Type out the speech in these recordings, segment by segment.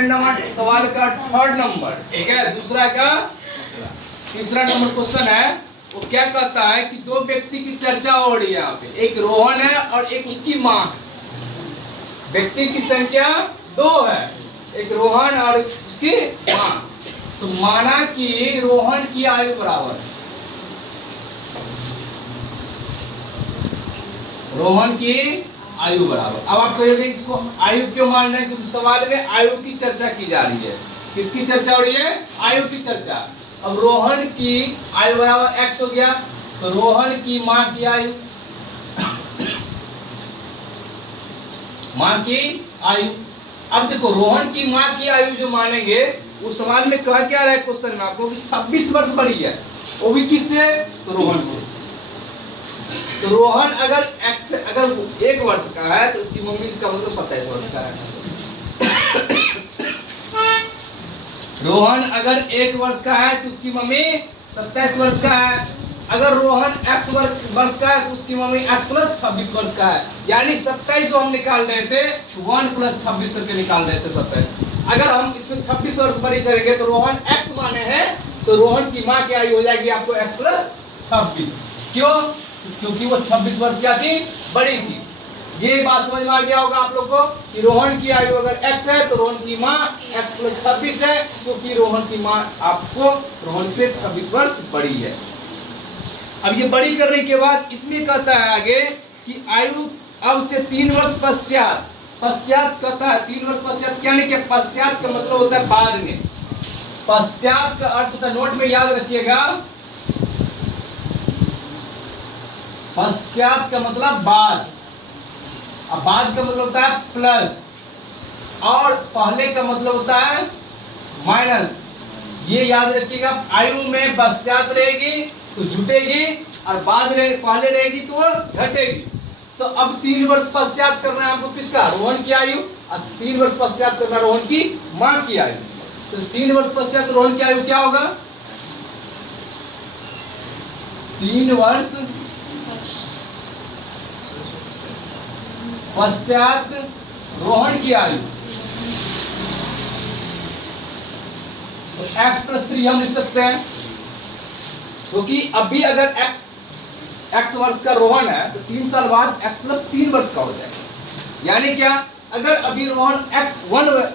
Second number सवाल का third number, ठीक है। दूसरा का तीसरा नंबर क्वेश्चन है, वो क्या कहता है कि दो व्यक्ति की चर्चा हो रही है यहाँ पे, एक रोहन है और एक उसकी माँ। व्यक्ति की संख्या दो है, एक रोहन और उसकी माँ। तो माना कि रोहन की आयु बराबर है, रोहन की आयु बराबर। अब आप कहोगे इसको आयु क्यों मान रहे हैं, क्योंकि सवाल में आयु की चर्चा की जा रही है। किसकी चर्चा हो रही है? आयु की चर्चा। अब रोहन की आयु बराबर x हो गया, तो रोहन की माँ की आयु, माँ की आयु। अब देखो रोहन की माँ की आयु जो मानेंगे, उस सवाल में कहा क्या रहा है क्वेश्चन में आपको कि 26 वर्ष बड़ी है, वो भी किससे? तो रोहन से। तो रोहन अगर अगर 1 वर्ष का है तो उसकी मम्मी, इसका मतलब 27 वर्ष का है। रोहन अगर 1 वर्ष का है तो उसकी मम्मी 27 वर्ष का है। अगर रोहन x वर्ष का है तो उसकी मम्मी x प्लस 26 वर्ष का है। यानी 27 हम निकाल रहे थे, 1 प्लस 26 करके निकाल रहे थे 27। अगर हम इसमें 26 वर्ष बड़ी करेंगे तो रोहन x माने हैं, तो रोहन की माँ की आयु हो जाएगी आपको x प्लस 26। क्यों? क्योंकि वो 26 वर्ष क्या थी? बड़ी थी। ये बात समझ में आ गया होगा आप लोग को कि रोहन की आयु अगर x है तो रोहन की माँ x प्लस 26 है, क्योंकि रोहन की माँ आपको रोहन से 26 वर्ष बड़ी है। अब ये बड़ी करने के बाद इसमें कहता है आगे कि आयु अब से 3 वर्ष पश्चात, पश्चात कहता है 3 वर्ष पश्चात, यानी कि पश्चात का मतलब होता है बाद में। पश्चात का अर्थ होता है, नोट में याद रखिएगा, पश्चात का मतलब बाद, अब बाद का मतलब होता है प्लस, और पहले का मतलब होता है माइनस। ये याद रखिएगा, आयु में पश्चात रहेगी तो जुटेगी, और बाद पहले रहेगी तो घटेगी। तो अब 3 वर्ष पश्चात करना है आपको किसका? रोहन की आयु। और 3 वर्ष पश्चात करना रोहन की माँ की आयु। तो 3 वर्ष पश्चात रोहन की आयु क्या होगा? 3 वर्ष पश्चात रोहन की आयु, तो x प्लस 3 हम लिख सकते हैं, क्योंकि अभी अगर x वर्ष का रोहन है तो 3 साल बाद x प्लस 3 वर्ष का हो जाएगा। यानी क्या? अगर अभी रोहन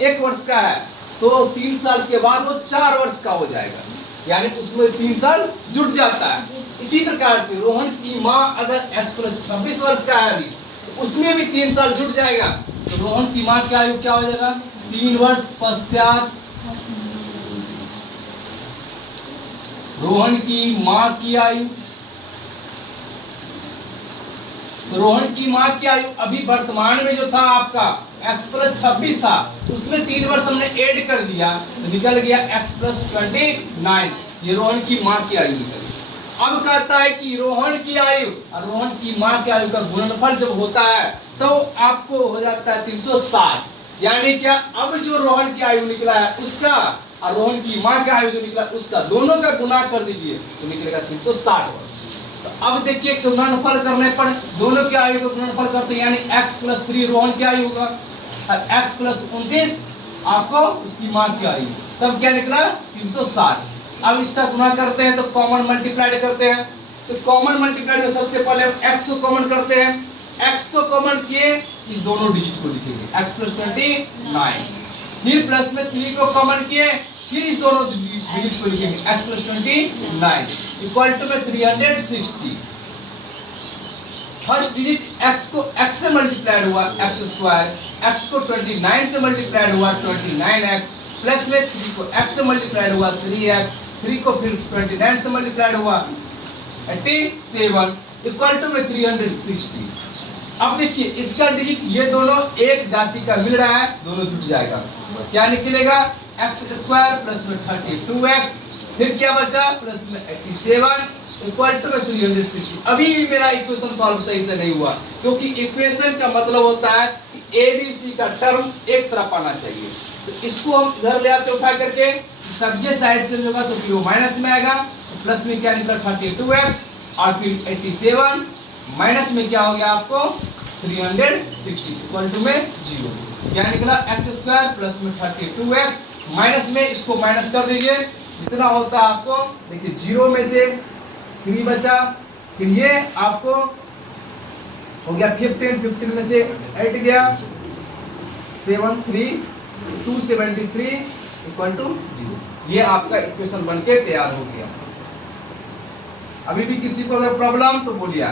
1 वर्ष का है तो 3 साल के बाद वो 4 वर्ष का हो जाएगा, यानी उसमें 3 साल जुट जाता है। इसी प्रकार से रोहन की माँ अगर x प्लस 26 वर्ष का है अभी, तो उसमें भी 3 साल जुट जाएगा। तो रोहन की माँ की आयु क्या हो जाएगा? 3 वर्ष पश्चात रोहन की माँ की आयु। तो रोहन की माँ की आयु अभी वर्तमान में जो था आपका x प्लस 26 था, उसमें 3 वर्ष हमने ऐड कर दिया तो निकल गया x प्लस 29। ये रोहन की माँ की आयु निकल। अब कहता है कि रोहन की आयु और रोहन की माँ की आयु का गुणनफल जब होता है तो आपको हो जाता है 360। यानी क्या? अब जो रोहन की आयु निकला है उसका और रोहन की माँ की आयु जो निकला उसका, दोनों का गुना कर दीजिए तो निकलेगा 360 वर्ष। तो अब देखिए गुणनफल करने पर दोनों की आयु को गुणनफल करते हैं, यानी x प्लस 3 रोहन की आयु होगा और x प्लस 29 आपको उसकी माँ की आयु, तब क्या निकला? 360। अब इसका गुना करते हैं तो कॉमन मल्टीप्लाइड करते हैं। तो कॉमन मल्टीप्लाइड में सबसे पहले हम x को कॉमन करते हैं, x को कॉमन किए इस दोनों डिजिट को लिखेंगे x प्लस 29, फिर प्लस में 3 को कॉमन किए, फिर इस दोनों डिजिट को लिखेंगे x प्लस 29 इक्वल टू में 360। फर्स्ट डिजिट x को x से मल्टीप्लाइड हुआ x स्क्वायर, x को 29 से मल्टीप्लाइड हुआ 29x, प्लस में 3 को x से मल्टीप्लाइड हुआ 3x, 3 को फिर 29 से मल्टीप्लाइड हुआ 87 इक्वल टू में 360। अब देखिए इसका डिजिट ये दोनों एक जाति का मिल रहा है, दोनों जुट जाएगा, क्या निकलेगा? x स्क्वायर प्लस में 32x, फिर क्या बचा? प्लस में 87 इक्वल टू में 360। अभी भी मेरा इक्वेशन सॉल्व सही से नहीं हुआ, क्योंकि इक्वेशन का मतलब होता है कि ABC का टर्म एक तरफ आना चाहिए। तो इसको हम इधर ले आते उठा करके, सब ये साइड चेंज होगा तो फिर वो माइनस में आएगा, तो प्लस में क्या निकला? 32x और फिर 87, माइनस में क्या हो गया आपको? 360 इक्वल टू में 0। क्या निकला एक्स स्क्वायर प्लस में 32x माइनस में इसको माइनस कर दीजिए जितना होता है आपको देखिए 0 में से 3 बचा फिर ये आपको हो गया 15 में से 8 गया 273 इक्वल टू 0। ये आपका इक्वेशन बनके तैयार हो गया। अभी भी किसी को अगर प्रॉब्लम तो बोलिए।